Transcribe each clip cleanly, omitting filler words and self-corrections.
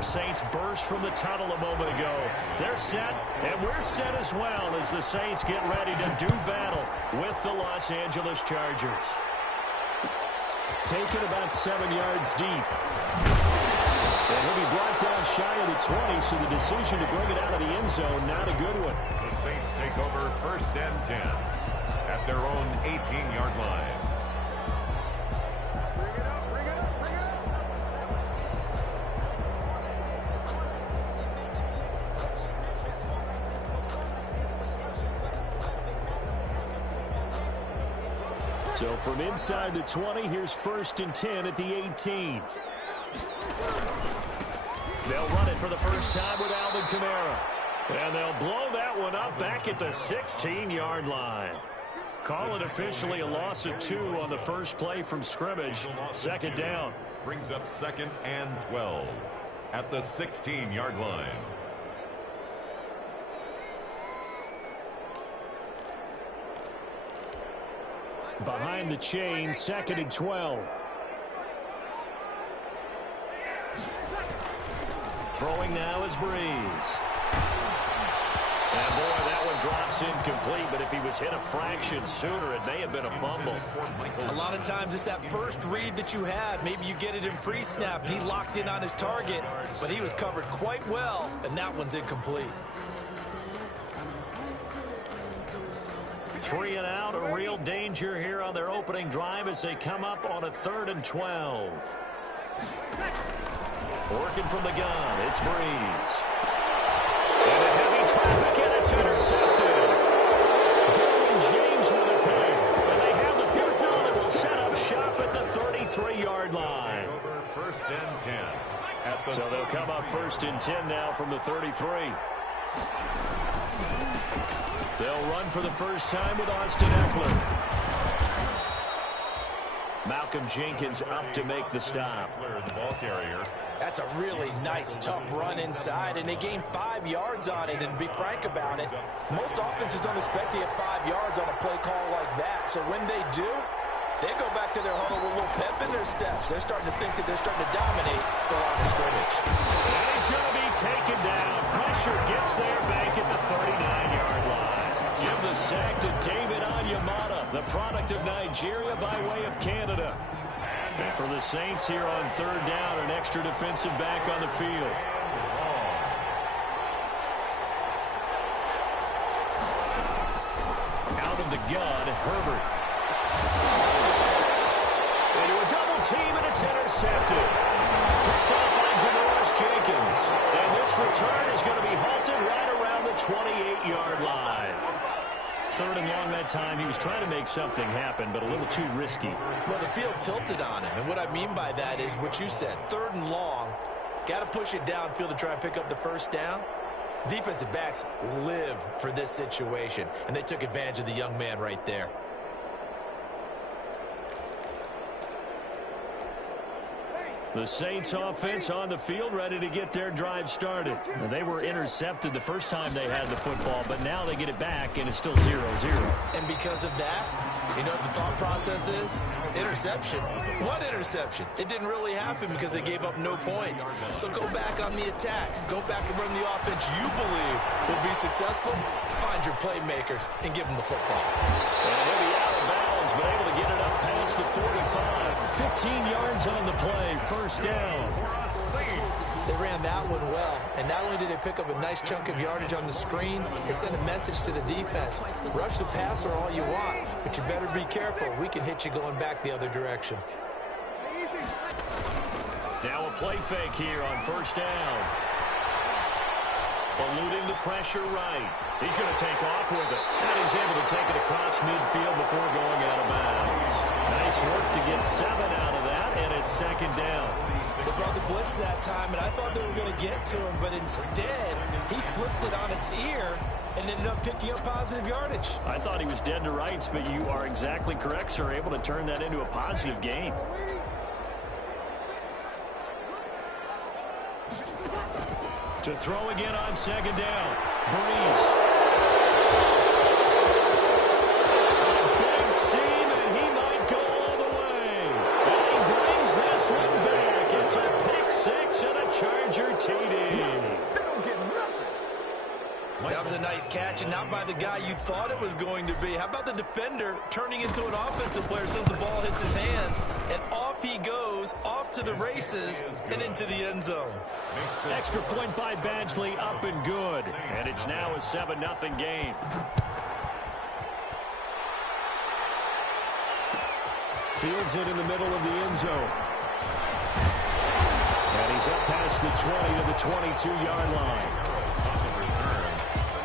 our Saints burst from the tunnel a moment ago. They're set, and we're set as well as the Saints get ready to do battle with the Los Angeles Chargers. Taken about 7 yards deep. And he'll be brought down shy of the 20, so the decision to bring it out of the end zone, not a good one. The Saints take over 1st and 10 at their own 18-yard line. So from inside the 20, here's 1st and 10 at the 18. They'll run it for the first time with Alvin Kamara. And they'll blow that one up back at the 16-yard line. Call it officially a loss of 2 on the first play from scrimmage. 2nd down. Brings up 2nd and 12 at the 16-yard line. Behind the chain, 2nd and 12. Throwing now is Breeze. And boy, that one drops incomplete, but if he was hit a fraction sooner, it may have been a fumble. A lot of times it's that first read that you had. Maybe you get it in pre-snap, and he locked in on his target, but he was covered quite well, and that one's incomplete. 3 and out, a real danger here on their opening drive as they come up on a 3rd and 12. Working from the gun, it's Breeze. And a heavy traffic, and it's intercepted. Darwin James with a pick. And they have the football and will set up shop at the 33-yard line. Over 1st and 10. So they'll come up 1st and 10 now from the 33. They'll run for the first time with Austin Eckler. Malcolm Jenkins up to make the stop. The ball carrier. That's a really nice, tough run inside, and they gained 5 yards on it. And to be frank about it, most offenses don't expect to get 5 yards on a play call like that. So when they do, they go back to their huddle with a little pep in their steps. They're starting to think that they're starting to dominate the line of scrimmage. And he's going to be taken down. Pressure gets there back at the 39-yard line. Give the sack to David Onyemata, the product of Nigeria by way of Canada. And for the Saints here on 3rd down, an extra defensive back on the field. Out of the gun, Herbert. Into a double team, and it's intercepted. Picked up by Janoris Jenkins. And this return is going to be halted right around the 28-yard line. 3rd and long that time. He was trying to make something happen, but a little too risky. Well, the field tilted on him, and what I mean by that is what you said. 3rd and long, got to push it downfield to try and pick up the first down. Defensive backs live for this situation, and they took advantage of the young man right there. The Saints offense on the field ready to get their drive started. They were intercepted the first time they had the football, but now they get it back, and it's still 0-0. And because of that, you know what the thought process is? Interception. What interception? It didn't really happen because they gave up no points. So go back on the attack. Go back and run the offense you believe will be successful. Find your playmakers and give them the football. And he'll be out of bounds, but able to get it up past the 45. 15 yards on the play, 1st down. They ran that one well, and not only did they pick up a nice chunk of yardage on the screen, they sent a message to the defense. Rush the passer all you want, but you better be careful. We can hit you going back the other direction. Now a play fake here on 1st down. Eluding the pressure right. He's going to take off with it. And he's able to take it across midfield before going out of bounds. Nice work to get 7 out of that, and it's 2nd down. They brought the blitz that time, and I thought they were going to get to him, but instead, he flipped it on its ear and ended up picking up positive yardage. I thought he was dead to rights, but you are exactly correct, sir. Able to turn that into a positive gain. To throw again on 2nd down. Breeze. A big seam, and he might go all the way. And he brings this one back. It's a pick 6 and a Charger TD. That was a nice catch, and not by the guy you thought it was going to be. How about the defender turning into an offensive player as soon as the ball hits his hands, and off he goes, off to the races, and into the end zone. Extra point by Badgley, up and good. And it's now a 7-0 game. Fields it in the middle of the end zone. And he's up past the 20 to the 22-yard line.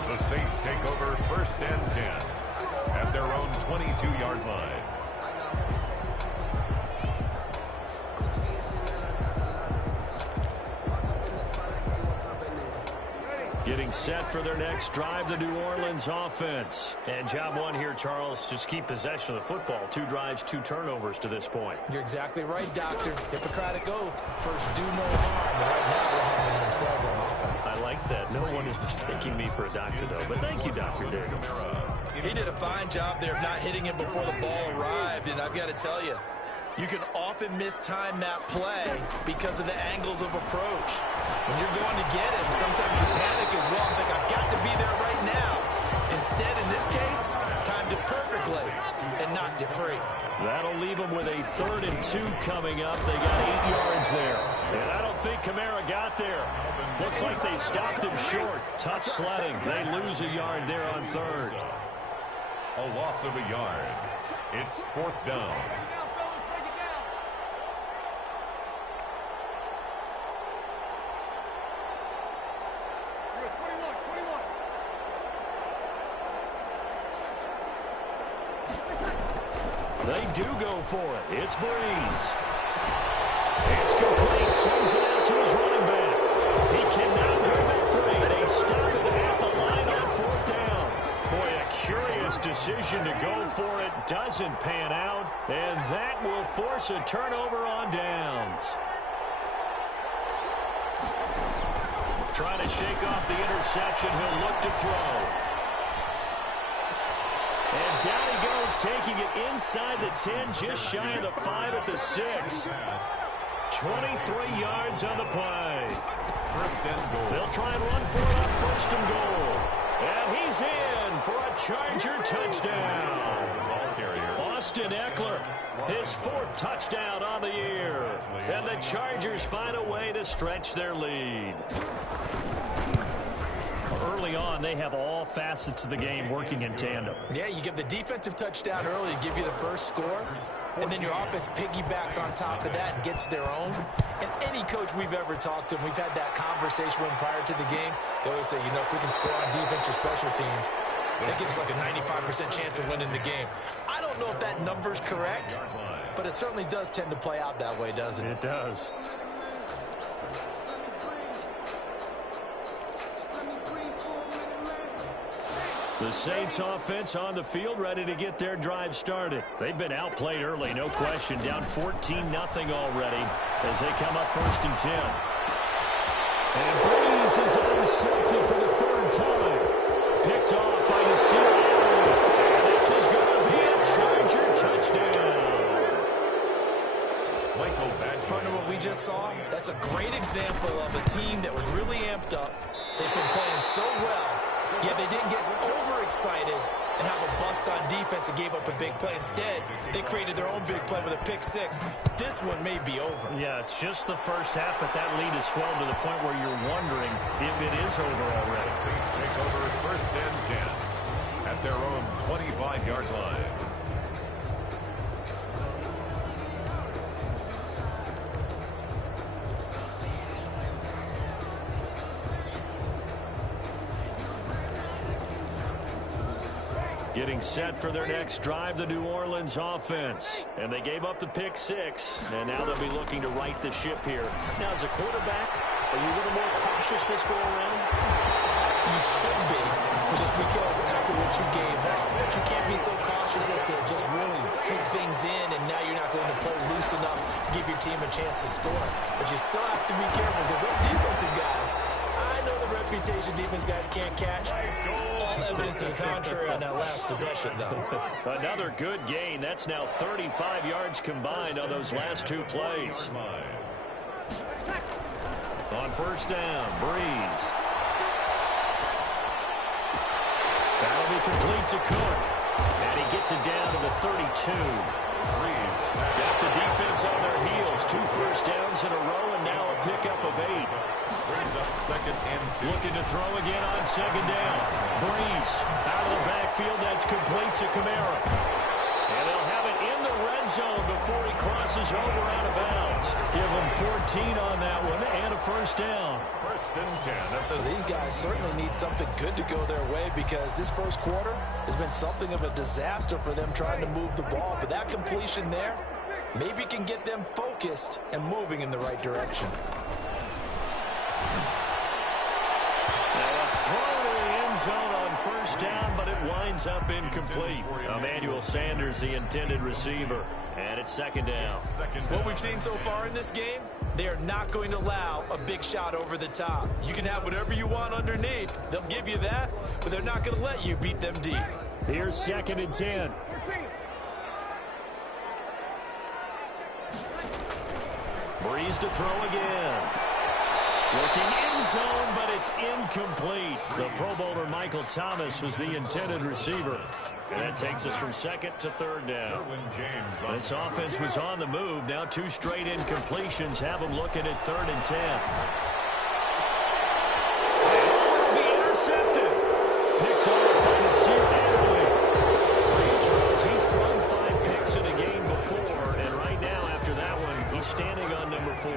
The Saints take over 1st and 10 at their own 22-yard line. Getting set for their next drive, the New Orleans offense. And job one here, Charles, just keep possession of the football. 2 drives, 2 turnovers to this point. You're exactly right, Doctor. Hippocratic oath. First, do no harm. But right now, they're harming themselves on offense. I like that. No one is mistaking me for a doctor, though. But thank you, Dr. Diggins. He did a fine job there of not hitting it before the ball arrived. And I've got to tell you, you can often mistime that play because of the angles of approach. When you're going to get him, sometimes you panic as well and think, I've got to be there right now. Instead, in this case, timed it perfectly and knocked it free. That'll leave them with a 3rd and 2 coming up. They got 8 yards there. And I don't think Kamara got there. Looks like they stopped him short. Tough sledding. They lose a yard there on 3rd. A loss of a yard. It's 4th down. They do go for it. It's Breeze. It's complete. Swings it out to his running back. He cannot move it 3. They stop it at the line on 4th down. Boy, a curious decision to go for it. Doesn't pan out. And that will force a turnover on downs. Trying to shake off the interception. He'll look to throw. And down he goes, taking it inside the 10, just shy of the 5 at the 6. 23 yards on the play. 1st and goal. They'll try and run for it on 1st and goal. And he's in for a Charger touchdown. Austin Eckler, his 4th touchdown on the year. And the Chargers find a way to stretch their lead. Early on, they have all facets of the game working in tandem. Yeah, you give the defensive touchdown early to give you the first score, and then your offense piggybacks on top of that and gets their own. And any coach we've ever talked to, and we've had that conversation with them prior to the game, they always say, you know, if we can score on defense or special teams, that gives us like a 95% chance of winning the game. I don't know if that number's correct, but it certainly does tend to play out that way, doesn't it? It does. The Saints offense on the field, ready to get their drive started. They've been outplayed early, no question. Down 14-0 already as they come up 1st and 10. And Breeze is intercepted for the 3rd time. Picked off by Nasir Adderley. And this is going to be a Charger touchdown. Partner, what we just saw, that's a great example of a team that was really amped up. They've been playing so well. Yet they didn't get overexcited and have a bust on defense and gave up a big play. Instead, they created their own big play with a pick 6. This one may be over. Yeah, it's just the first half, but that lead has swelled to the point where you're wondering if it is over already. The Saints take over 1st and 10 at their own 25-yard line. Getting set for their next drive, the New Orleans offense. And they gave up the pick 6, and now they'll be looking to right the ship here. Now, as a quarterback, are you a little more cautious this go-around? You should be, just because after what you gave up. But you can't be so cautious as to just really take things in, and now you're not going to play loose enough to give your team a chance to score. But you still have to be careful, because those defensive guys, I know the reputation defense guys can't catch. All evidence to the contrary on that last possession, though. Another good gain. That's now 35 yards combined on those last 2 plays. On first down, Breeze. That'll be complete to Cook. And he gets it down to the 32. Breeze Got the defense on their heels. 2 first downs in a row, and now a pickup of 8. brings up 2nd and 2. Looking to throw again on 2nd down. Breeze out of the backfield. That's complete to Kamara. And they'll have it in the red zone before he crosses over out of bounds. Give them 14 on that one and a first down. 1st and 10 at the These guys certainly need something good to go their way because this first quarter has been something of a disaster for them trying to move the ball. But that completion there maybe can get them focused and moving in the right direction. Now a throw to the end zone on first down, but it winds up incomplete. Emmanuel Sanders, the intended receiver. And it's 2nd down. What we've seen so far in this game, they are not going to allow a big shot over the top. You can have whatever you want underneath. They'll give you that, but they're not going to let you beat them deep. Here's 2nd and 10. Breeze to throw again. Looking end zone, but it's incomplete. The Pro Bowler Michael Thomas was the intended receiver. And that takes us from 2nd to 3rd down. This offense was on the move. Now 2 straight incompletions have them looking at 3rd and 10. And be intercepted. Picked off by the Nasir Adderley. He's thrown 5 picks in a game before, and right now after that one, he's standing on number 4.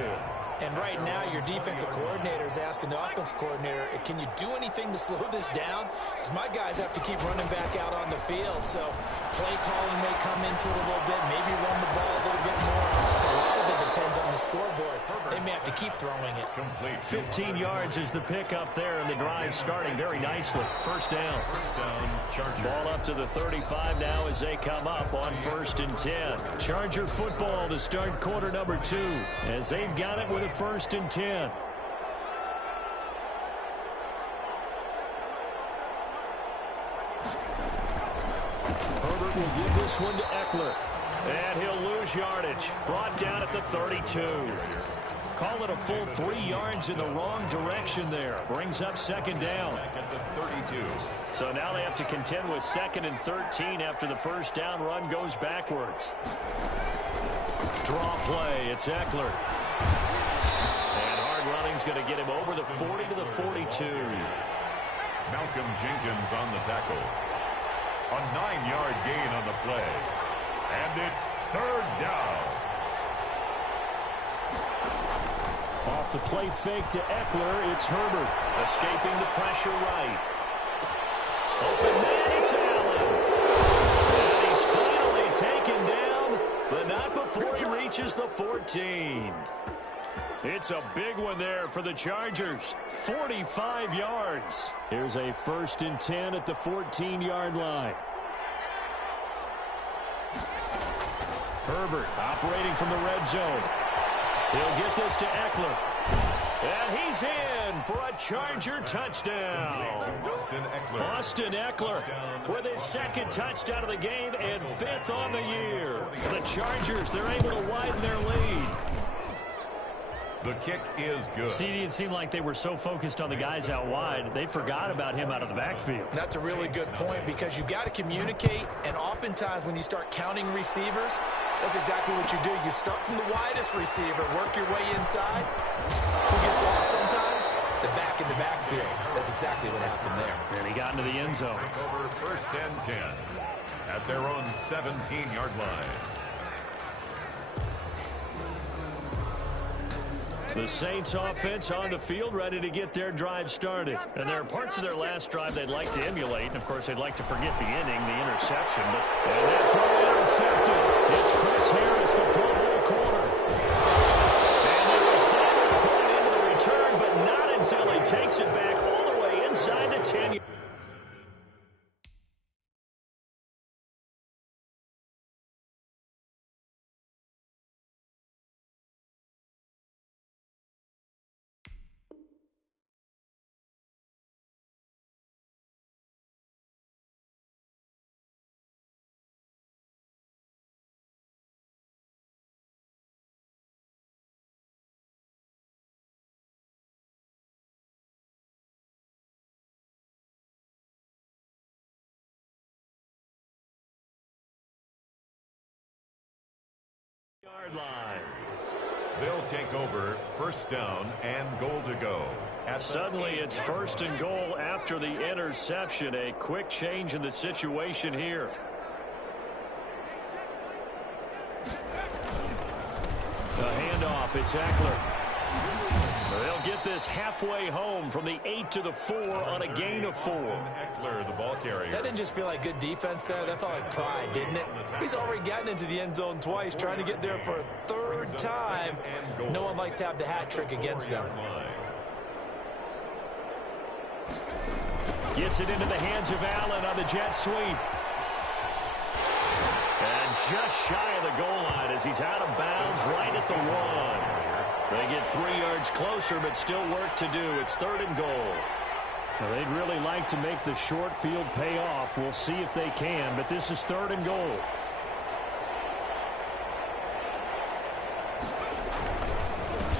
And right now, your defensive coordinator is asking the offense coordinator, can you do anything to slow this down? Because my guys have to keep running back out on the field. So play calling may come into it a little bit, maybe run the ball a little bit more. A lot of it depends on the scoreboard. They may have to keep throwing it. 15 yards is the pickup there, and the drive starting very nicely. First down. Charger. Ball up to the 35 now as they come up on 1st and 10. Charger football to start quarter number 2 as they've got it with a 1st and 10. Herbert will give this one to Eckler. And he'll lose yardage. Brought down at the 32. Call it a full 3 yards in the wrong direction there. Brings up 2nd down. Back at the 32. So now they have to contend with 2nd and 13 after the first down run goes backwards. Draw play. It's Eckler. And hard running's going to get him over the 40 to the 42. Malcolm Jenkins on the tackle. A 9-yard gain on the play. And it's 3rd down. Off the play fake to Eckler, it's Herbert. Escaping the pressure right. Open man, it's Allen. And he's finally taken down, but not before he reaches the 14. It's a big one there for the Chargers. 45 yards. Here's a 1st and 10 at the 14-yard line. Herbert operating from the red zone. He'll get this to Eckler. And he's in for a Charger touchdown. Austin Eckler with his 2nd touchdown of the game and 5th on the year. The Chargers, they're able to widen their lead. The kick is good. CD, it seemed like they were so focused on the guys out wide, they forgot about him out of the backfield. That's a really good point because you've got to communicate, and oftentimes when you start counting receivers, that's exactly what you do. You start from the widest receiver, work your way inside. Who gets lost sometimes? The back in the backfield. That's exactly what happened there. And he got into the end zone. Over 1st and 10 at their own 17-yard line. The Saints offense on the field ready to get their drive started. And there are parts of their last drive they'd like to emulate. And, of course, they'd like to forget the inning, the interception. And that throw intercepted. It's Chris Harris, the Pro Bowl corner. And they will finally put it into the return, but not until he takes it back all the way inside the 10. Yard line. They'll take over first down and goal to go. Suddenly it's first and goal after the interception. A quick change in the situation here. The handoff, it's Eckler. They'll get this halfway home from the 8 to the 4 on a gain of 4. Eckler, the ball carrier. That didn't just feel like good defense there. That felt like pride, didn't it? He's already gotten into the end zone twice, trying to get there for a third time. No one likes to have the hat trick against them. Gets it into the hands of Allen on the jet sweep. And just shy of the goal line as he's out of bounds right at the 1. They get 3 yards closer, but still work to do. It's third and goal. Now, they'd really like to make the short field pay off. We'll see if they can, but this is third and goal.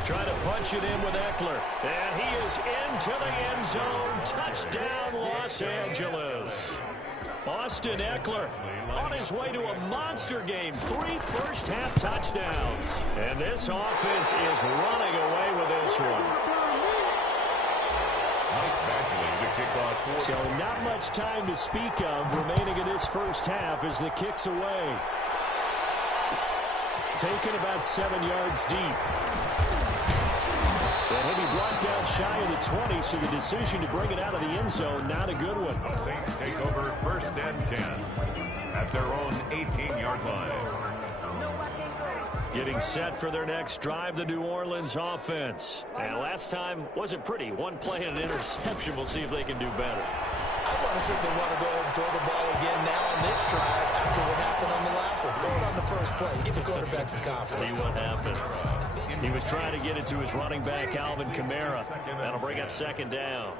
Trying to punch it in with Eckler. And he is into the end zone. Touchdown, Los Angeles. Austin Eckler on his way to a monster game. 3 first-half touchdowns. And this offense is running away with this one. So not much time to speak of remaining in this first half as the kick's away. Taken about 7 yards deep. And he'll be brought down shy of the 20, so the decision to bring it out of the end zone, not a good one. The Saints take over first and 10 at their own 18-yard line. Getting set for their next drive, the New Orleans offense. And last time wasn't pretty. 1 play and an interception. We'll see if they can do better. I want to see if they want to go ahead and throw the ball again now on this drive after what happened on the last one. Throw it on the first play. Give the quarterback some confidence. See what happens. He was trying to get it to his running back, Alvin Kamara. That'll bring up second down.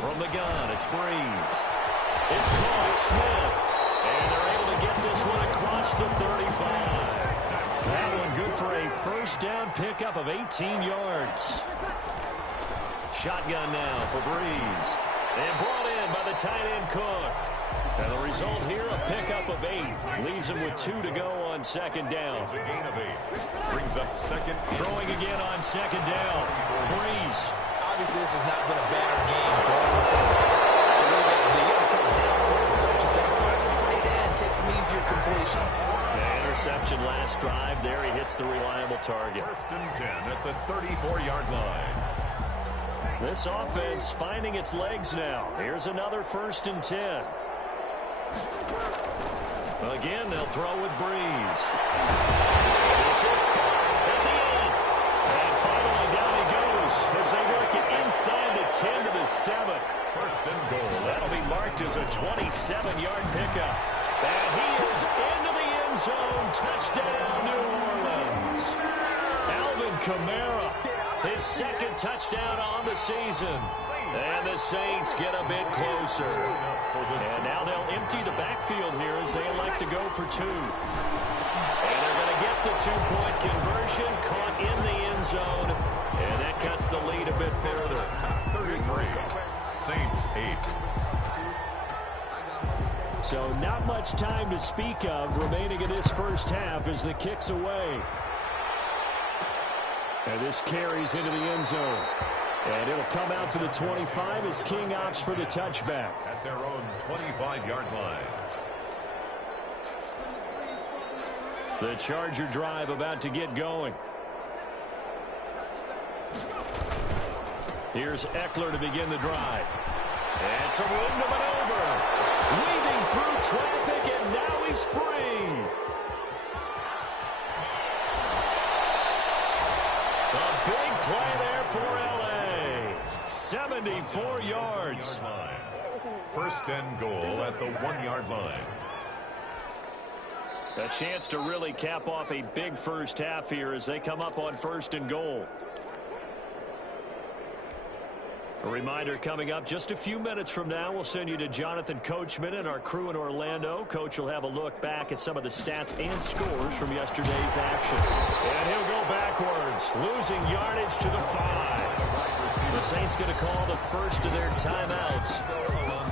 From the gun, it's Breeze. It's caught, Smith. And they're able to get this one across the 35. That one good for a first down pickup of 18 yards. Shotgun now for Breeze. And brought in by the tight end Cook. And the result here, a pickup of 8. Leaves him with 2 to go on second down. It's a gain of 8. Brings up second. Throwing again on second down. Breeze. Obviously, this has not been a bad game for him. So you got to come down first, don't you think? Find the tight end. Take some easier completions. The interception last drive. There he hits the reliable target. First and 10 at the 34-yard line. This offense finding its legs now. Here's another first and 10. Again, they'll throw with Breeze. This is caught at the end. And finally down he goes as they work it inside the 10 to the 7. First and goal. That'll be marked as a 27-yard pickup. And he is into the end zone. Touchdown, New Orleans. Alvin Kamara, his second touchdown on the season. And the Saints get a bit closer. And now they'll empty the backfield here as they elect to go for 2. And they're going to get the 2-point conversion, caught in the end zone. And that cuts the lead a bit further. 33. Saints 8. So not much time to speak of remaining in this first half as the kick's away. And this carries into the end zone. And it'll come out to the 25 as King opts for the touchback. At their own 25-yard line. The Charger drive about to get going. Here's Eckler to begin the drive. And some room to maneuver. Weaving through traffic, and now he's free. A big play there for L.A. 74 yards. First and goal at the 1-yard line. A chance to really cap off a big first half here as they come up on first and goal. A reminder coming up just a few minutes from now, we'll send you to Jonathan Coachman and our crew in Orlando. Coach will have a look back at some of the stats and scores from yesterday's action. And he'll go backwards, losing yardage to the 5. The Saints going to call the first of their timeouts.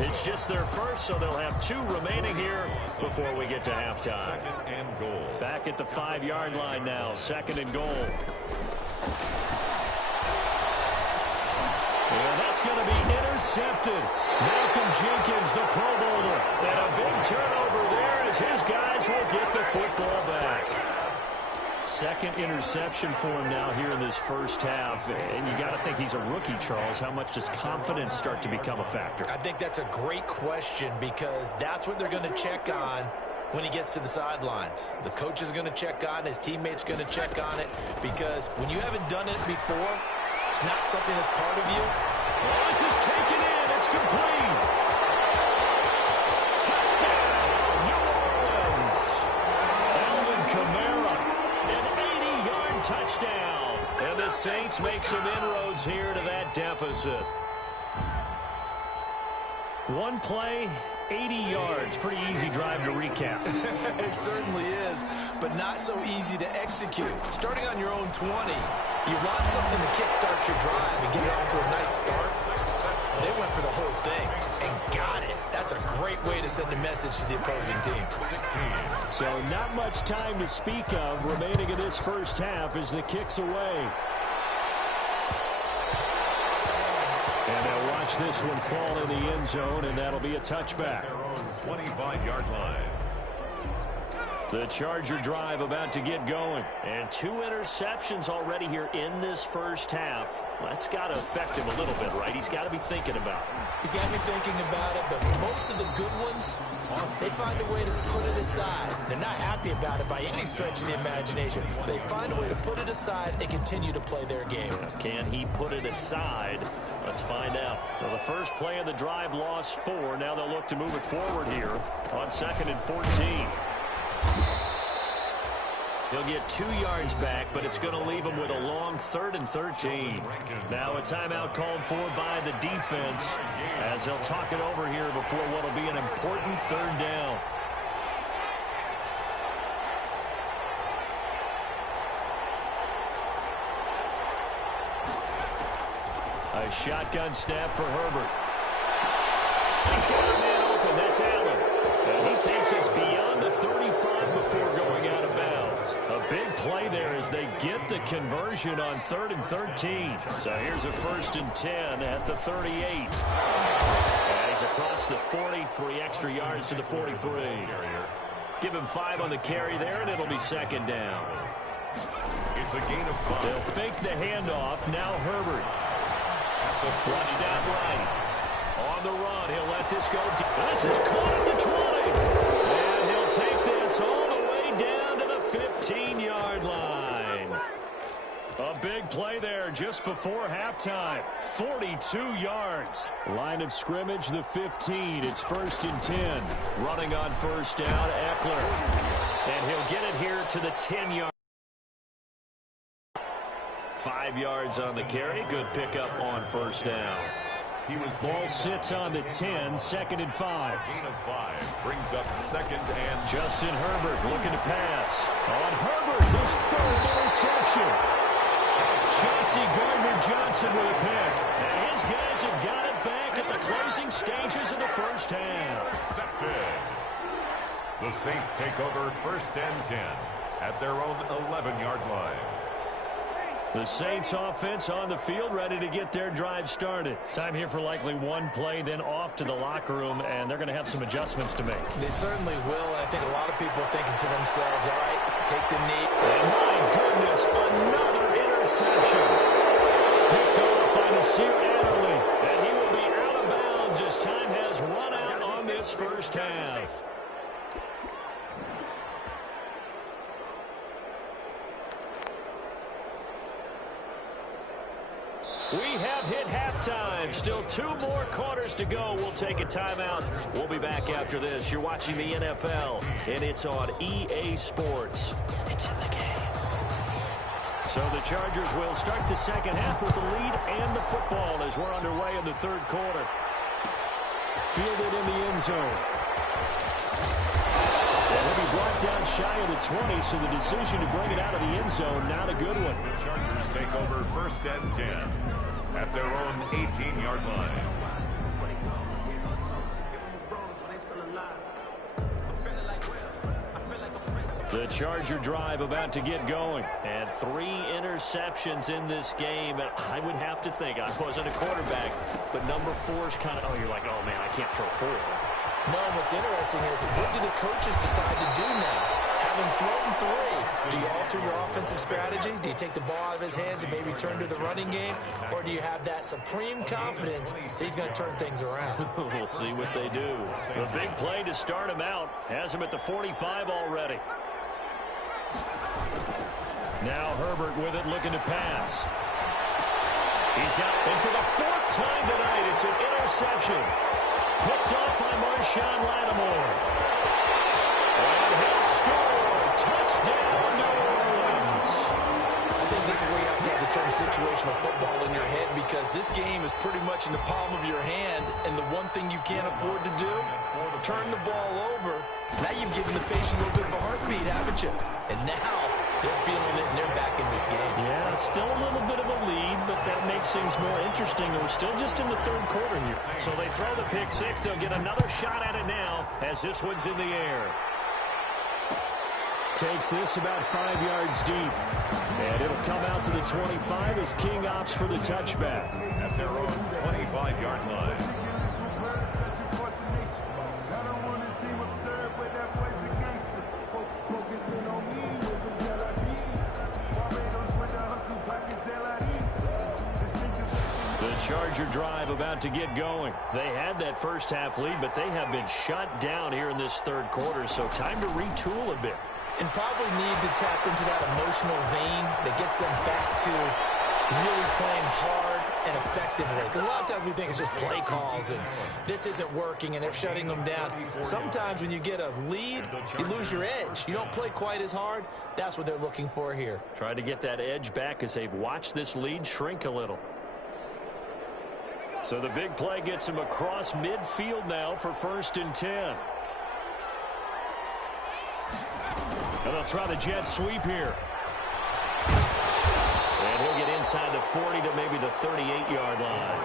It's just their first, so they'll have 2 remaining here before we get to halftime. Second and goal. Back at the 5-yard line now, 2nd and goal. And that's going to be intercepted. Malcolm Jenkins, the Pro Bowler. And a big turnover there as his guys will get the football back. 2nd interception for him now here in this first half. And you got to think he's a rookie, Charles. How much does confidence start to become a factor? I think that's a great question because that's what they're going to check on when he gets to the sidelines. The coach is going to check on, his teammates going to check on it, because when you haven't done it before, it's not something that's part of you. Oh, this is taken in. It's complete. Touchdown, New Orleans. Alvin Kamara, an 80-yard touchdown. And the Saints make some inroads here to that deficit. 1 play, 80 yards. Pretty easy drive to recap. It certainly is, but not so easy to execute. Starting on your own 20, you want something to kickstart your drive and get it off to a nice start. They went for the whole thing and got it. That's a great way to send a message to the opposing team. 16. So not much time to speak of remaining in this first half as the kick's away. And they'll watch this one fall in the end zone, and that'll be a touchback. Their own 25-yard line. The Charger drive about to get going. And 2 interceptions already here in this first half. That's got to affect him a little bit, right? He's got to be thinking about it. He's got me thinking about it, but most of the good ones, they find a way to put it aside. They're not happy about it by any stretch of the imagination. They find a way to put it aside and continue to play their game. Can he put it aside? Let's find out. Well, the first play of the drive lost 4. Now they'll look to move it forward here on 2nd and 14. He'll get 2 yards back, but it's going to leave him with a long 3rd and 13. Now a timeout called for by the defense as they'll talk it over here before what will be an important 3rd down. A shotgun snap for Herbert. He's got a man open. That's Allen. And he takes us beyond the 35 before going out of bounds. A big play there as they get the conversion on 3rd and 13. So here's a 1st and 10 at the 38. And he's across the 40, 3 extra yards to the 43. Give him 5 on the carry there, and it'll be 2nd down. It's a gain of 5. They'll fake the handoff. Now Herbert. Flushed out right. On the run, he'll let this go. This is caught at the 20. And he'll take this all the way down to the 15-yard line. A big play there just before halftime. 42 yards. Line of scrimmage, the 15. It's 1st and 10. Running on 1st down, Eckler. And he'll get it here to the 10-yard. 5 yards on the carry. Good pickup on 1st down. Ball sits on the 10, 2nd and 5. Gain of 5 brings up 2nd and... Justin Herbert looking to pass. On Herbert, his 3rd interception. Chauncey Gardner-Johnson with a pick. And his guys have got it back at the closing stages of the first half. Accepted. The Saints take over 1st and 10 at their own 11-yard line. The Saints offense on the field, ready to get their drive started. Time here for likely 1 play, then off to the locker room, and they're going to have some adjustments to make. They certainly will, and I think a lot of people are thinking to themselves, all right, take the knee. And my goodness, another interception. Picked off by Nasir Adderley, and he will be out of bounds as time has run out on this first half. We have hit halftime. Still 2 more quarters to go. We'll take a timeout. We'll be back after this. You're watching the NFL, and it's on EA Sports. It's in the game. So the Chargers will start the second half with the lead and the football as we're underway in the 3rd quarter. Fielded in the end zone. And he'll be brought down shy of the 20, so the decision to bring it out of the end zone, not a good one. The Chargers take over 1st and 10. at their own 18-yard line. The Charger drive about to get going. And 3 interceptions in this game. And I would have to think, I wasn't a quarterback, but number 4 is kind of, oh, you're like, oh, man, I can't throw 4. No, what's interesting is what do the coaches decide to do now? Having thrown 3, do you alter your offensive strategy? Do you take the ball out of his hands and maybe turn to the running game? Or do you have that supreme confidence that he's going to turn things around? We'll see what they do. The big play to start him out has him at the 45 already. Now Herbert with it, looking to pass. He's got, and for the 4th time tonight, it's an interception. Picked off by Marshawn Lattimore. And he'll score. Touchdown, New Orleans. I think this is where you have to have the term situational football in your head, because this game is pretty much in the palm of your hand, and the one thing you can't afford to do, turn the ball over. Now you've given the patient a little bit of a heartbeat, haven't you? And now they're feeling it, and they're back in this game. Yeah, still a little bit of a lead, but that makes things more interesting. We're still just in the 3rd quarter here. So they throw the pick 6. They'll get another shot at it now as this one's in the air. Takes this about 5 yards deep. And it'll come out to the 25 as King opts for the touchback. At their own 25-yard line. The Charger drive about to get going. They had that first half lead, but they have been shut down here in this 3rd quarter, so time to retool a bit. And probably need to tap into that emotional vein that gets them back to really playing hard and effectively. Because a lot of times we think it's just play calls and this isn't working and they're shutting them down. Sometimes when you get a lead, you lose your edge. You don't play quite as hard. That's what they're looking for here. Try to get that edge back as they've watched this lead shrink a little. So the big play gets him across midfield now for 1st and 10. And they'll try the jet sweep here. And he'll get inside the 40 to maybe the 38-yard line.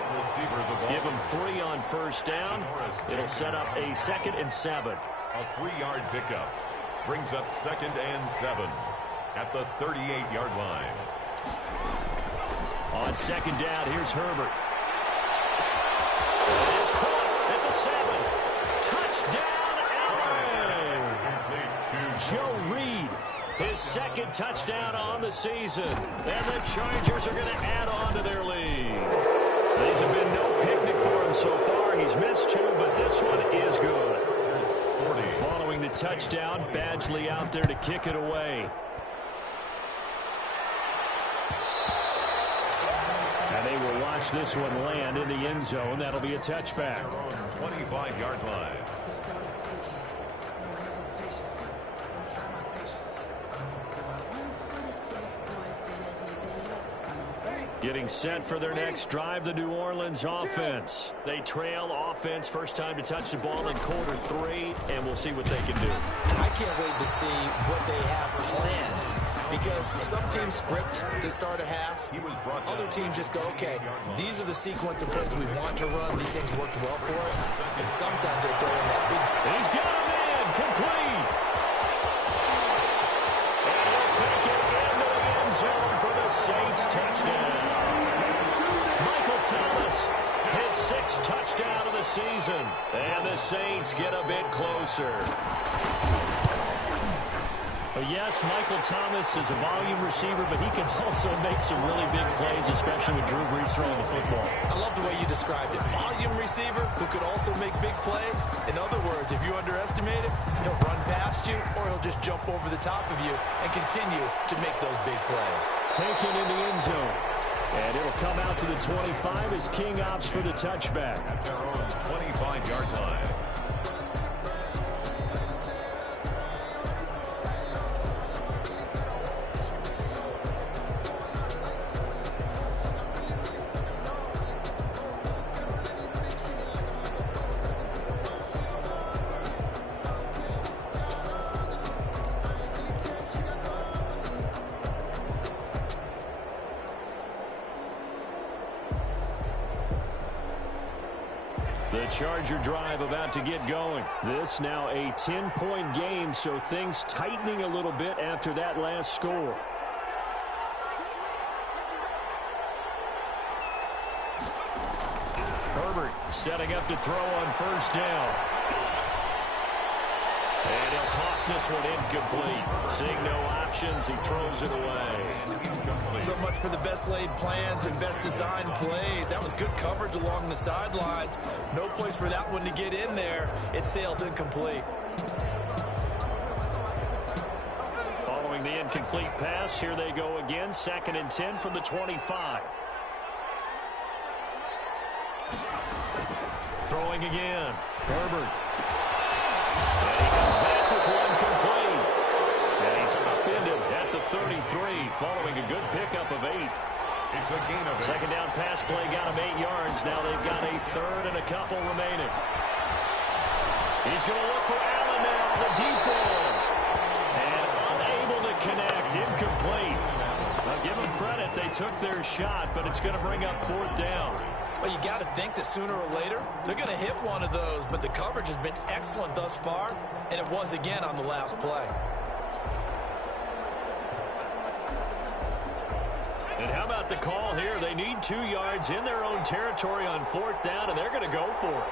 Give him 3 on 1st down. It'll set up a 2nd and 7. A 3-yard pickup brings up 2nd and 7 at the 38-yard line. On 2nd down, here's Herbert. It is caught at the 7. Touchdown, LA! Joe Reed, his 2nd touchdown on the season. And the Chargers are going to add on to their lead. These have been no picnic for him so far. He's missed 2, but this one is good. Following the touchdown, Badgley out there to kick it away. And they will watch this one land in the end zone. That'll be a touchback. 25-yard line. Getting set for their next drive, the New Orleans offense. They trail offense, first time to touch the ball in quarter 3, and we'll see what they can do. I can't wait to see what they have planned, because some teams script to start a half. Other teams just go, okay, these are the sequence of plays we want to run. These things worked well for us. And sometimes they throw in that big... He's got a man, complete. And he'll take it into the end zone for the Saints touchdown. Michael Thomas, his 6th touchdown of the season. And the Saints get a bit closer. Yes, Michael Thomas is a volume receiver, but he can also make some really big plays, especially with Drew Brees throwing the football. I love the way you described it. Volume receiver who could also make big plays. In other words, if you underestimate him, he'll run past you or he'll just jump over the top of you and continue to make those big plays. Taken in the end zone. And it'll come out to the 25 as King opts for the touchback. At their own 25-yard line. The Charger drive about to get going. This now a 10-point game, so things tightening a little bit after that last score. Herbert setting up to throw on first down. And he'll toss this one incomplete. Seeing no options, he throws it away. So much for the best laid plans and best designed plays. That was good coverage along the sidelines. No place for that one to get in there. It sails incomplete. Following the incomplete pass, here they go again. 2nd and 10 from the 25. Throwing again. Herbert. And he comes back with one complete. And he's upended at the 33, following a good pickup of 8. It's a gain of 8. Second down pass play got him 8 yards. Now they've got a 3rd and a couple remaining. He's going to look for Allen now, the deep ball. And unable to connect, incomplete. Now give them credit, they took their shot, but it's going to bring up 4th down. Well, you got to think that sooner or later, they're going to hit one of those, but the coverage has been excellent thus far, and it was again on the last play. And how about the call here? They need 2 yards in their own territory on 4th down, and they're going to go for it.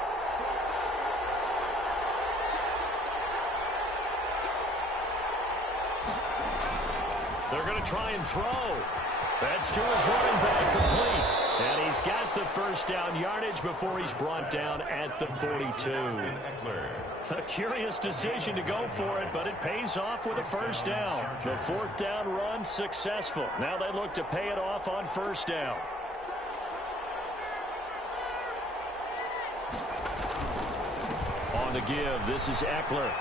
They're going to try and throw. That's to his running back, complete. And he's got the first down yardage before he's brought down at the 42. A curious decision to go for it, but it pays off with a first down. The 4th down run successful. Now they look to pay it off on first down. On the give, this is Eckler.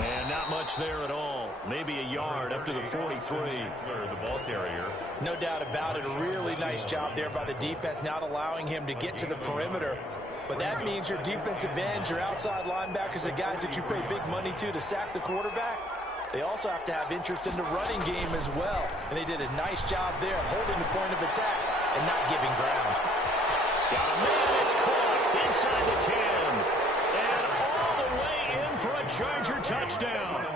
And not much there at all. Maybe a yard up to the 43. The ball carrier. No doubt about it. A really nice job there by the defense, not allowing him to get to the perimeter. But that means your defensive ends, your outside linebackers, the guys that you pay big money to sack the quarterback, they also have to have interest in the running game as well. And they did a nice job there holding the point of attack and not giving ground. Man, it's caught inside the 10. And all the way in for a Charger touchdown.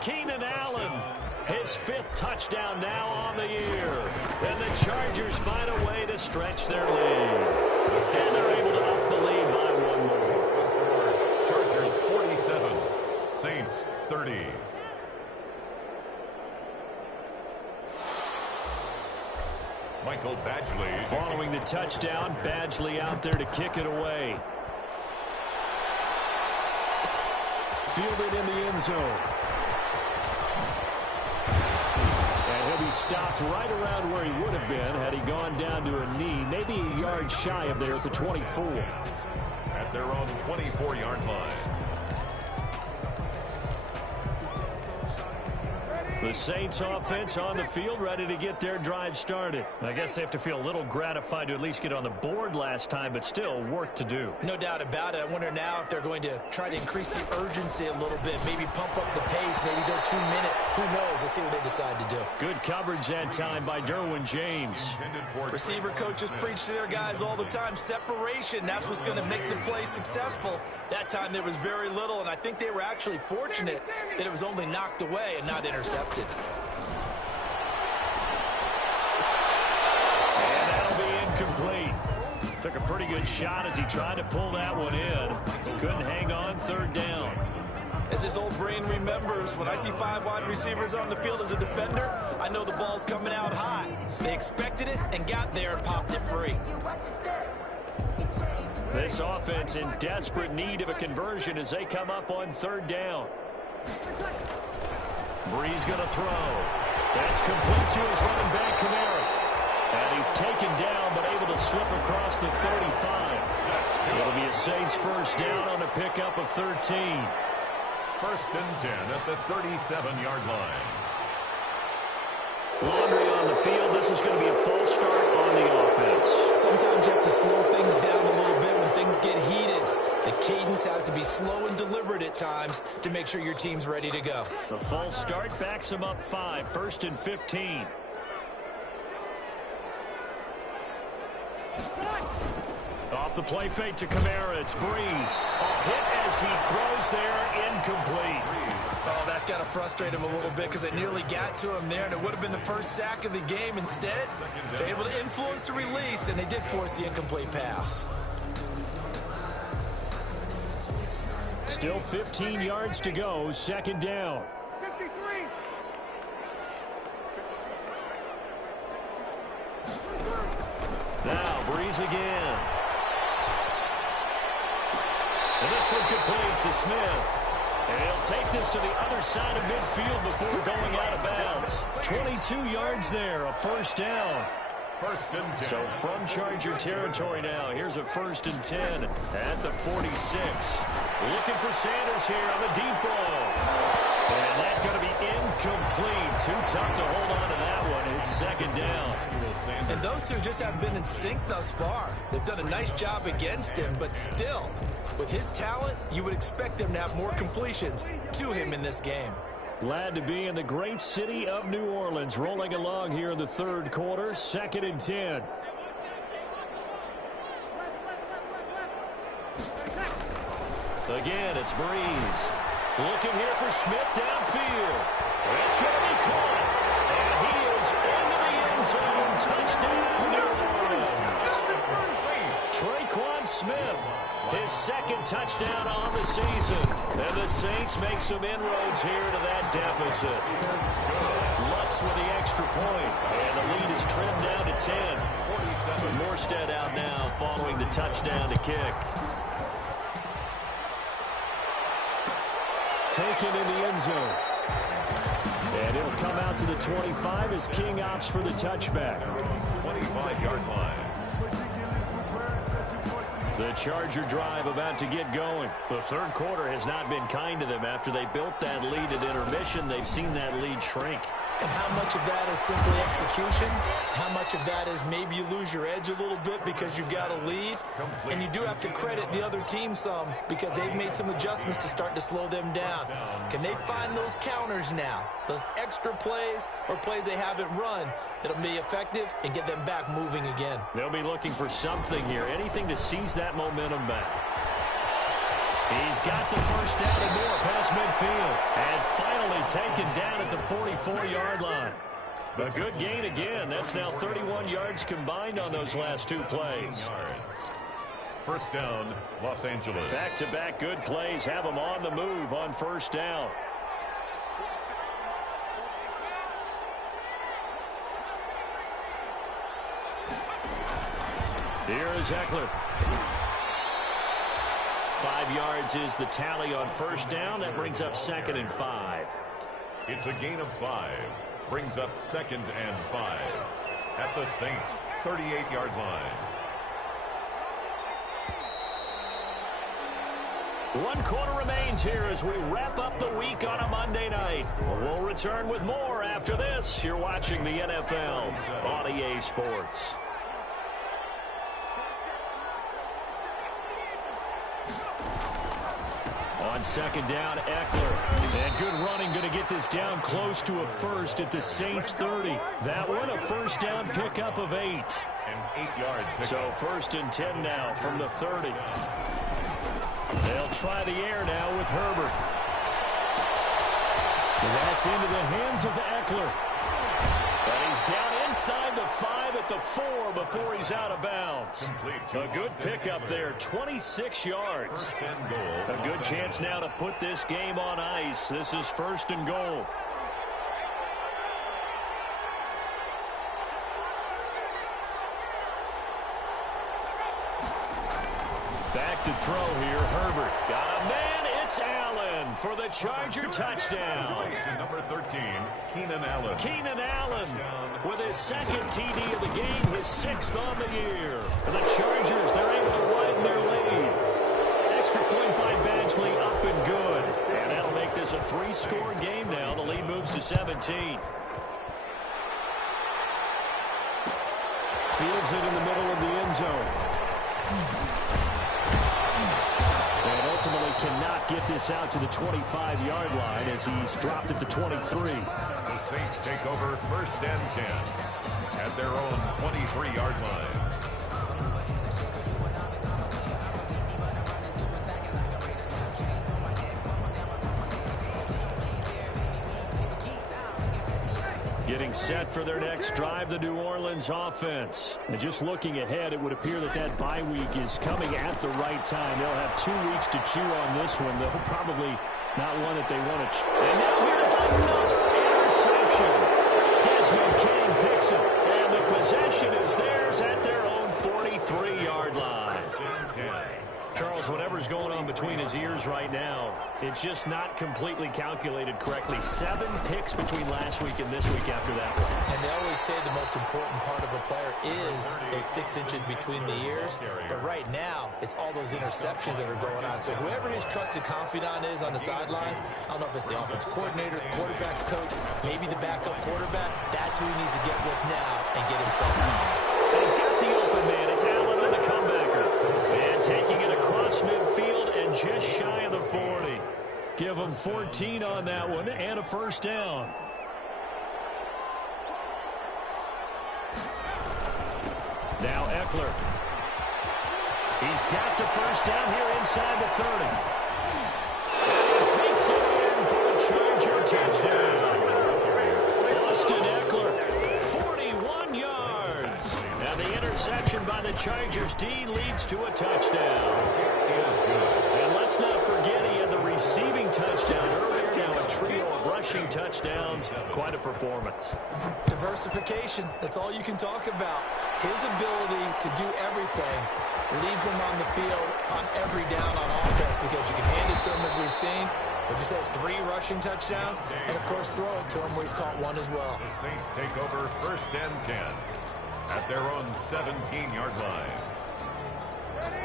Keenan Allen, his 5th touchdown now on the year. And the Chargers find a way to stretch their lead. And they're able to up the lead by 1 more. Chargers 47, Saints 30. Michael Badgley. Following the touchdown, Badgley out there to kick it away. Fielded in the end zone. And he'll be stopped right around where he would have been had he gone down to a knee, maybe a yard shy of there at the 24. At their own 24-yard line. The Saints offense on the field, ready to get their drive started. I guess they have to feel a little gratified to at least get on the board last time, but still work to do. No doubt about it. I wonder now if they're going to try to increase the urgency a little bit, maybe pump up the pace, maybe go 2 minute. Who knows? Let's see what they decide to do. Good coverage that time by Derwin James. Receiver coaches preach to their guys all the time. Separation, that's what's going to make the play successful. That time there was very little, and I think they were actually fortunate that it was only knocked away and not intercepted. And that'll be incomplete. Took a pretty good shot as he tried to pull that one in. Couldn't hang on, 3rd down. As this old brain remembers, when I see 5 wide receivers on the field as a defender, I know the ball's coming out hot. They expected it and got there and popped it free. This offense in desperate need of a conversion as they come up on 3rd down. Breeze going to throw. That's complete to his running back, Kamara. And he's taken down, but able to slip across the 35. It'll be a Saints first down on a pickup of 13. 1st and 10 at the 37-yard line. Laundry on the field. This is going to be a false start on the offense. Sometimes you have to slow things down a little bit when things get heated. The cadence has to be slow and deliberate at times to make sure your team's ready to go. The false start backs him up 5. 1st and 15. Off the play fake to Kamara. It's Breeze. A hit as he throws there, incomplete. Oh, that's got to frustrate him a little bit because it nearly got to him there, and it would have been the first sack of the game. Instead, they're able to influence the release, and they did force the incomplete pass. Still 15 yards to go, second down. 53. Now Breeze again. And this one complete to Smith. And he'll take this to the other side of midfield before going out of bounds. 22 yards there, a first down. First and 10. So from Charger territory now, here's a first and 10 at the 46. Looking for Sanders here on the deep ball. And that's going to be incomplete. Too tough to hold on to that one. It's second down. And those two just haven't been in sync thus far. They've done a nice job against him, but still, with his talent, you would expect them to have more completions to him in this game. Glad to be in the great city of New Orleans, rolling along here in the third quarter, second and 10. Again, it's Breeze. Looking here for Schmidt downfield. It's going to be caught. And he is into the end zone. Touchdown, New Orleans. Traquan Smith, his second touchdown on the season. And the Saints make some inroads here to that deficit. Lutz with the extra point. And the lead is trimmed down to 10. Morstead out now following the touchdown to kick. Taken in the end zone. And it'll come out to the 25 as King opts for the touchback. 25-yard line. The Charger drive about to get going. The third quarter has not been kind to them. After they built that lead at intermission, they've seen that lead shrink. And how much of that is simply execution? How much of that is maybe you lose your edge a little bit because you've got a lead? And you do have to credit the other team some because they've made some adjustments to start to slow them down. Can they find those counters now? Those extra plays or plays they haven't run that'll be effective and get them back moving again? They'll be looking for something here, anything to seize that momentum back. He's got the first down and more past midfield. And finally taken down at the 44-yard line. A good gain again. That's now 31 yards combined on those last two plays. First down, Los Angeles. Back-to-back good plays have them on the move on first down. Here is Eckler. 5 yards is the tally on first down. That brings up second and 5. It's a gain of 5. Brings up second and 5. At the Saints' 38-yard line. 1 quarter remains here as we wrap up the week on a Monday night. We'll return with more after this. You're watching the NFL on EA Sports. On second down, Eckler. And good running, going to get this down close to a first at the Saints' 30. That one, a first down pickup of 8. An 8-yard pickup. So first and 10 now from the 30. They'll try the air now with Herbert. That's into the hands of Eckler. And he's down inside the 5 at the 4 before he's out of bounds. A good pickup there, 26 yards. A good chance now to put this game on ice. This is first and goal. Back to throw here, Herbert. Got a man, it's Allen for the Charger touchdown. To number 13, Keenan Allen. Keenan Allen with his second TD of the game, his 6th on the year. And the Chargers, they're able to widen their lead. Extra point by Badgley, up and good. And that'll make this a 3-score game now. The lead moves to 17. Fields it in the middle of the end zone. And ultimately cannot get this out to the 25-yard line as he's dropped at the 23. The Saints take over first and 10 at their own 23-yard line. Getting set for their next drive, the New Orleans offense. And just looking ahead, it would appear that that bye week is coming at the right time. They'll have 2 weeks to chew on this one. They'll probably not one that they want to chew. And now here's another interception. Desmond King picks it. And the possession is theirs at their own 43-yard line. Charles, whatever's going on between his ears right now, it's just not completely calculated correctly. 7 picks between last week and this week after that one. And they always say the most important part of a player is those 6 inches between the ears. But right now, it's all those interceptions that are going on. So whoever his trusted confidant is on the sidelines, I don't know if it's the offense coordinator, the quarterback's coach, maybe the backup quarterback, that's who he needs to get with now and get himself time. He's got the open man. It's Allen on the comebacker. And taking it across midfield and just shy of the 40. Give him 14 on that one and a first down. Now Eckler. He's got the first down here inside the 30. And he takes it in for a Charger touchdown. Austin Eckler, 41 yards. And the interception by the Chargers D leads to a touchdown. And let's not forget he had the receiving touchdown earlier. Now a trio of rushing touchdowns. Quite a performance. Diversification, that's all you can talk about. His ability to do everything leaves him on the field on every down on offense because you can hand it to him as we've seen. But you said 3 rushing touchdowns, and of course throw it to him where he's caught 1 as well. The Saints take over 1st and 10 at their own 17-yard line.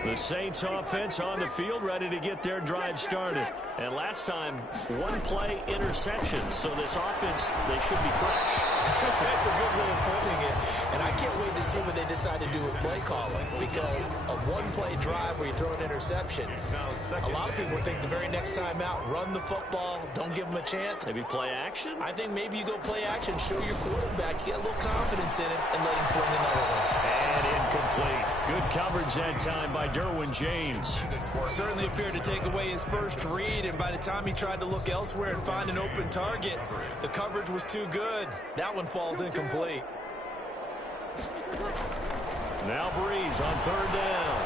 The Saints offense on the field ready to get their drive started. And last time, 1-play interception. So this offense, they should be fresh. That's a good way of putting it. And I can't wait to see what they decide to do with play calling. Because a 1-play drive where you throw an interception, a lot of people would think the very next time out, run the football, don't give them a chance. Maybe play action? I think maybe you go play action, show your quarterback, get a little confidence in him, and let him fling another one. And incomplete. Good coverage that time by Derwin James. Certainly appeared to take away his first read, and by the time he tried to look elsewhere and find an open target, the coverage was too good. That one falls incomplete. Now Breeze on 3rd down.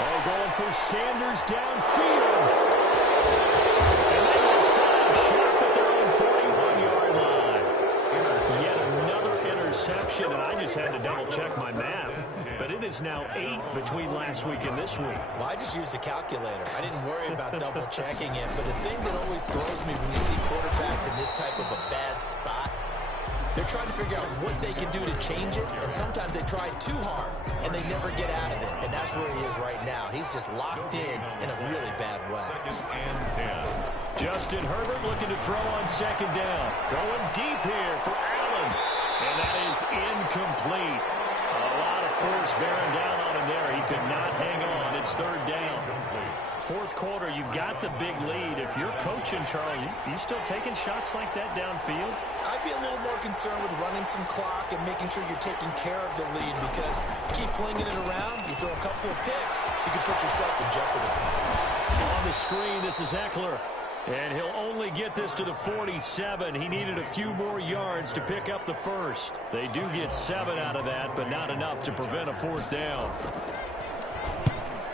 Oh, going for Sanders downfield. And they will set up shop at their own 41-yard line. Yet another interception, and I just had to double-check my math. But it is now 8 between last week and this week. Well, I just used a calculator. I didn't worry about double-checking it. But the thing that always throws me when you see quarterbacks in this type of a bad spot, they're trying to figure out what they can do to change it, and sometimes they try too hard, and they never get out of it. And that's where he is right now. He's just locked in a really bad way. 2nd and 10. Justin Herbert looking to throw on 2nd down. Going deep here for Allen. And that is incomplete. A lot of force bearing down on him there. He could not hang on. It's 3rd down. 4th quarter, you've got the big lead. If you're coaching, Charles, you still taking shots like that downfield? I'd be a little more concerned with running some clock and making sure you're taking care of the lead, because keep flinging it around, you throw a couple of picks, you can put yourself in jeopardy. On the screen, this is Eckler. And he'll only get this to the 47. He needed a few more yards to pick up the first. They do get 7 out of that, but not enough to prevent a 4th down.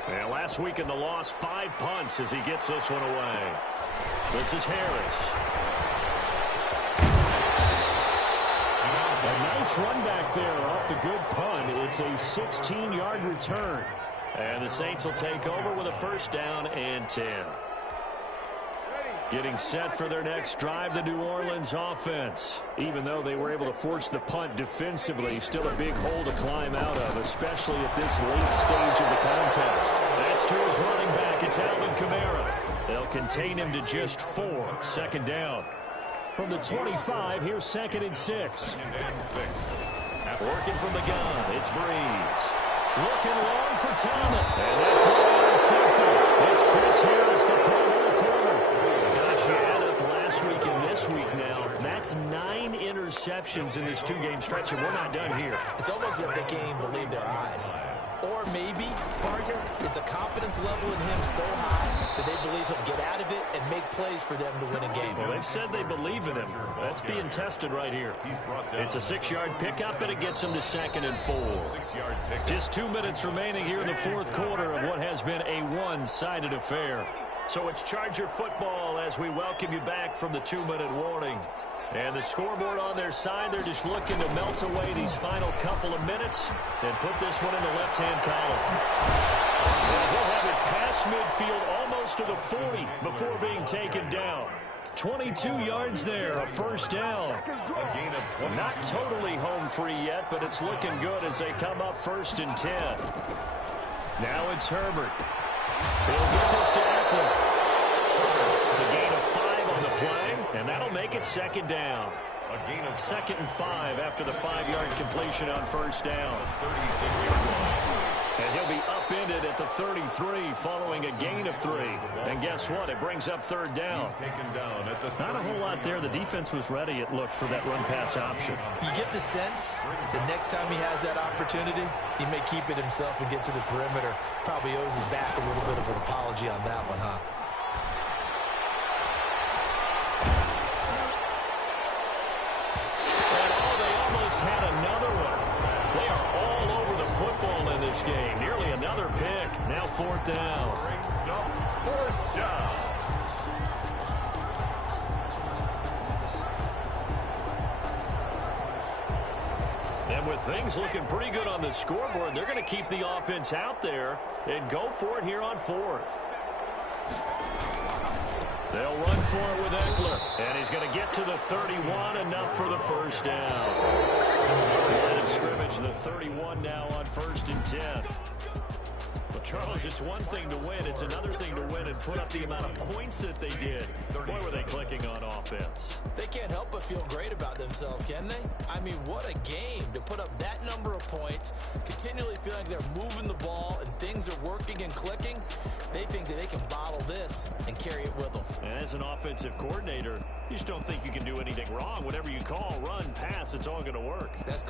And last week in the loss, 5 punts as he gets this one away. This is Harris. A nice run back there off the good punt. It's a 16-yard return. And the Saints will take over with a 1st down and 10. Getting set for their next drive, the New Orleans offense. Even though they were able to force the punt defensively, still a big hole to climb out of, especially at this late stage of the contest. That's to his running back. It's Alvin Kamara. They'll contain him to just 4. 2nd down. From the 25, here's 2nd and 6. Working from the gun, it's Breeze. Looking long for Talbot. And that throw intercepted. It's Chris Harris, the Pro Bowl corner. Gosh, you add up last week and this week now. That's 9 interceptions in this 2-game stretch, and we're not done here. It's almost as if they can't even believe their eyes. Or maybe, partner, is the confidence level in him so high that they believe he'll get out of it and make plays for them to win a game. Well, they've said they believe in him. That's being tested right here. It's a 6-yard pickup, and it gets him to 2nd and 4. Just 2 minutes remaining here in the fourth quarter of what has been a one-sided affair. So it's Charger football as we welcome you back from the 2-minute warning. And the scoreboard on their side, they're just looking to melt away these final couple of minutes and put this one in the left-hand column. And he'll have it past midfield almost to the 40 before being taken down. 22 yards there, a first down. Not totally home free yet, but it's looking good as they come up 1st and 10. Now it's Herbert. He'll get this to Eckler. It's a gain of 5 on the play, and that'll make it 2nd down. A gain of 2nd and 5 after the 5-yard completion on 1st down. 36-yard line. And he'll be upended at the 33 following a gain of 3. And guess what? It brings up 3rd down. Not a whole lot there. The defense was ready, it looked, for that run-pass option. You get the sense that next time he has that opportunity, he may keep it himself and get to the perimeter. Probably owes his back a little bit of an apology on that one, huh? Had another one. They are all over the football in this game. Nearly another pick. Now 4th down. Brings up 4th down. And with things looking pretty good on the scoreboard, they're going to keep the offense out there and go for it here on 4th. They'll run for it with Eckler, and he's going to get to the 31, enough for the 1st down. Line of scrimmage, the 31 now on 1st and 10. But Charles, it's one thing to win. It's another thing to win and put up the amount of points that they did. Boy, were they clicking on offense. They can't help but feel great about themselves, can they? I mean, what a game to put up that number of points, continually feeling like they're moving the ball and things are working and clicking. They think that they can bottle this and carry it with them. And as an offensive coordinator, you just don't think you can do anything wrong. Whatever you call, run, pass, it's all going to work. That's